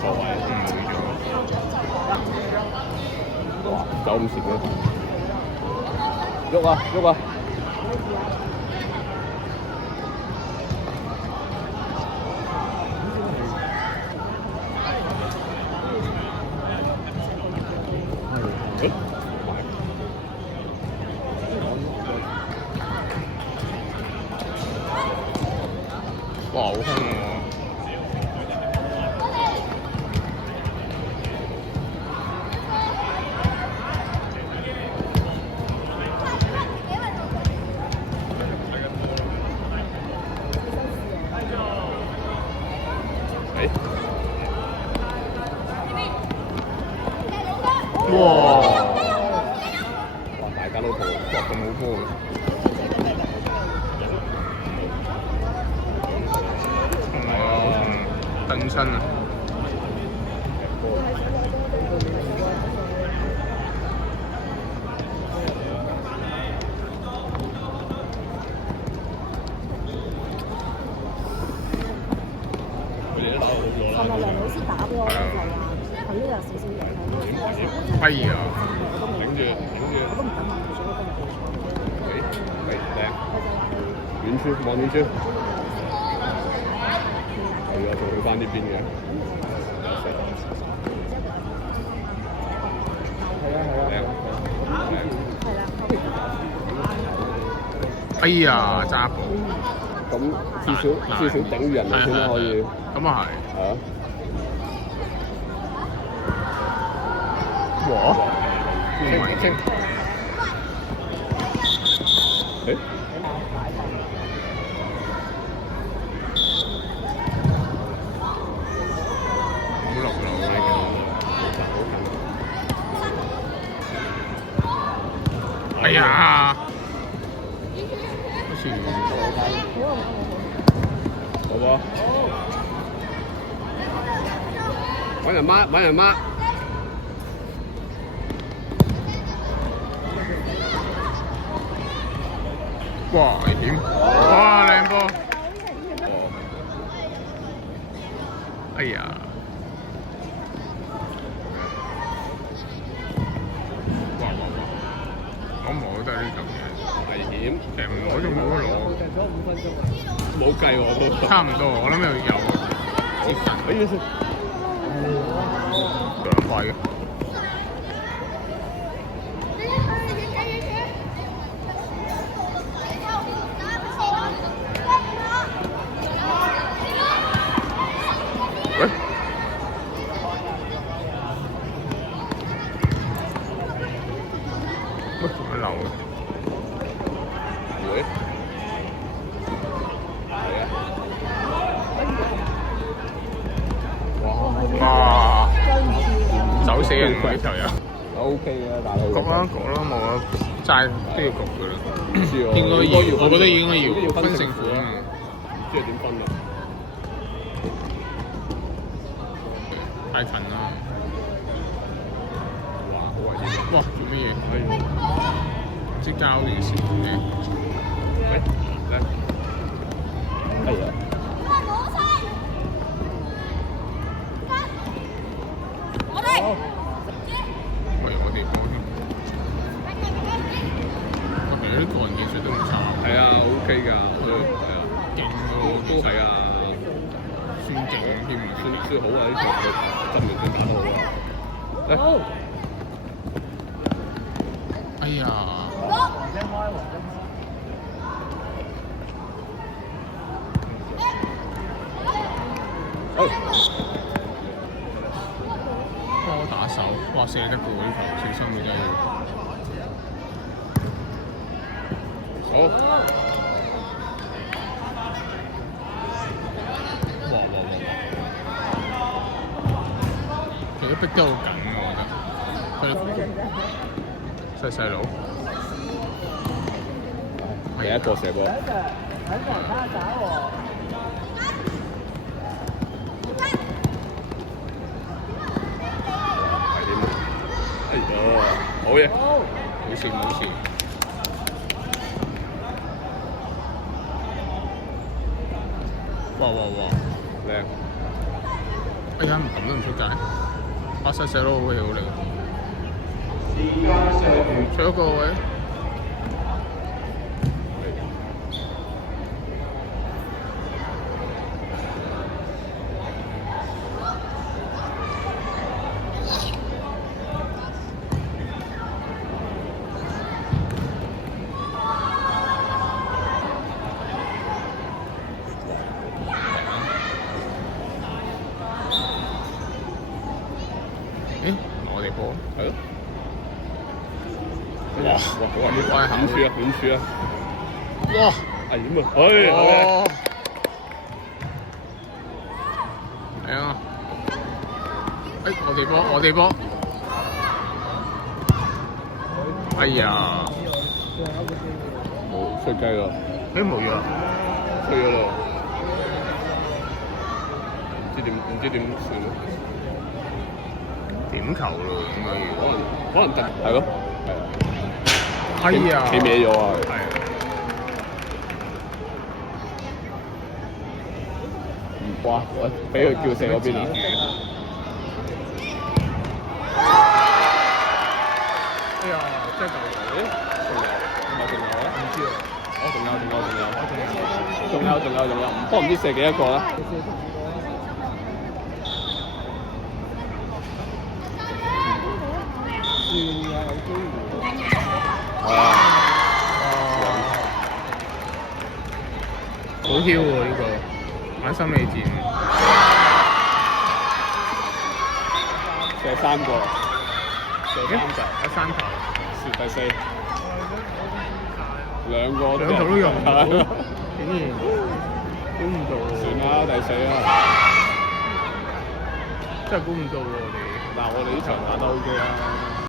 所謂誤會咗。哇！走咁前嘅，喐啊喐啊！哇！好兇喎！哇！哇！大家都波，哇咁好波嘅。蹬身啊！係咪梁老師打俾我咧？就話佢呢有少少嘢喺哎呀！我都唔敢問佢，所以我今日報錯。遠處望遠處，係啊，仲去翻呢邊嘅。哎呀，揸波！咁至少頂住人哋先啦，可以。咁啊係。係啊。哇！清。誒？好落樓呢個。哎呀！好似好喎。揾人抹，揾人抹。哇！危險！哇！靚波！哎呀！哇！我冇得呢咁嘅危險，其實我都冇得攞。冇計喎都。差唔多，我諗有接近。哎呀！兩塊嘅。喂！乜做乜漏嘅？會。哇！走死人喎呢條友。O K 啊，大佬。焗啦焗啦，冇啦，齋都要焗㗎啦。應該要，我覺得應該要分勝負啊。唔知係點分啊？太近啦！哇！好危險！哇！做乜嘢？唔知交定蝕嘅。嚟！哎呀！喂，我哋波添。我哋啲個人技術都唔差。係啊 ，OK 㗎，都係啊，勁喎，都係啊，算勁添，算好啊！呢場佢真係算打得好啊！嚟，哎呀！波打手，哇！射得過呢球，小心嘅真係。好。哇！其實逼得好緊我覺得。細佬。第一個射波。係點啊？哎呀！好嘢，冇事冇事。哇哇哇！靚。哎呀，咁都唔出界，巴西射都好戲好嚟。最後一個位。誒，我哋波係咯。哇！哇！呢塊點處啊？點處啊？哇！危險啊！哎，好嘅。哦，係啊！誒，我哋波，我哋波。哎呀！冇出雞咯，誒冇嘢啊！吹咗咯，唔知點算咯。點球咯，咁樣要。可能得係咯，係啊。哎呀！企歪咗啊！係。哇！我俾佢叫射嗰邊啊！哎呀，真係夠誒，仲有啊？唔知啊！仲有，不過唔知射幾多個啦。好囂喎呢個，玩心理戰。射3個，射3球，有3球，射第4，兩個都用唔到，係啊竟然估唔到喎！算啦，第4啦。真係估唔到喎我哋。嗱，我哋呢場打得 OK 啦。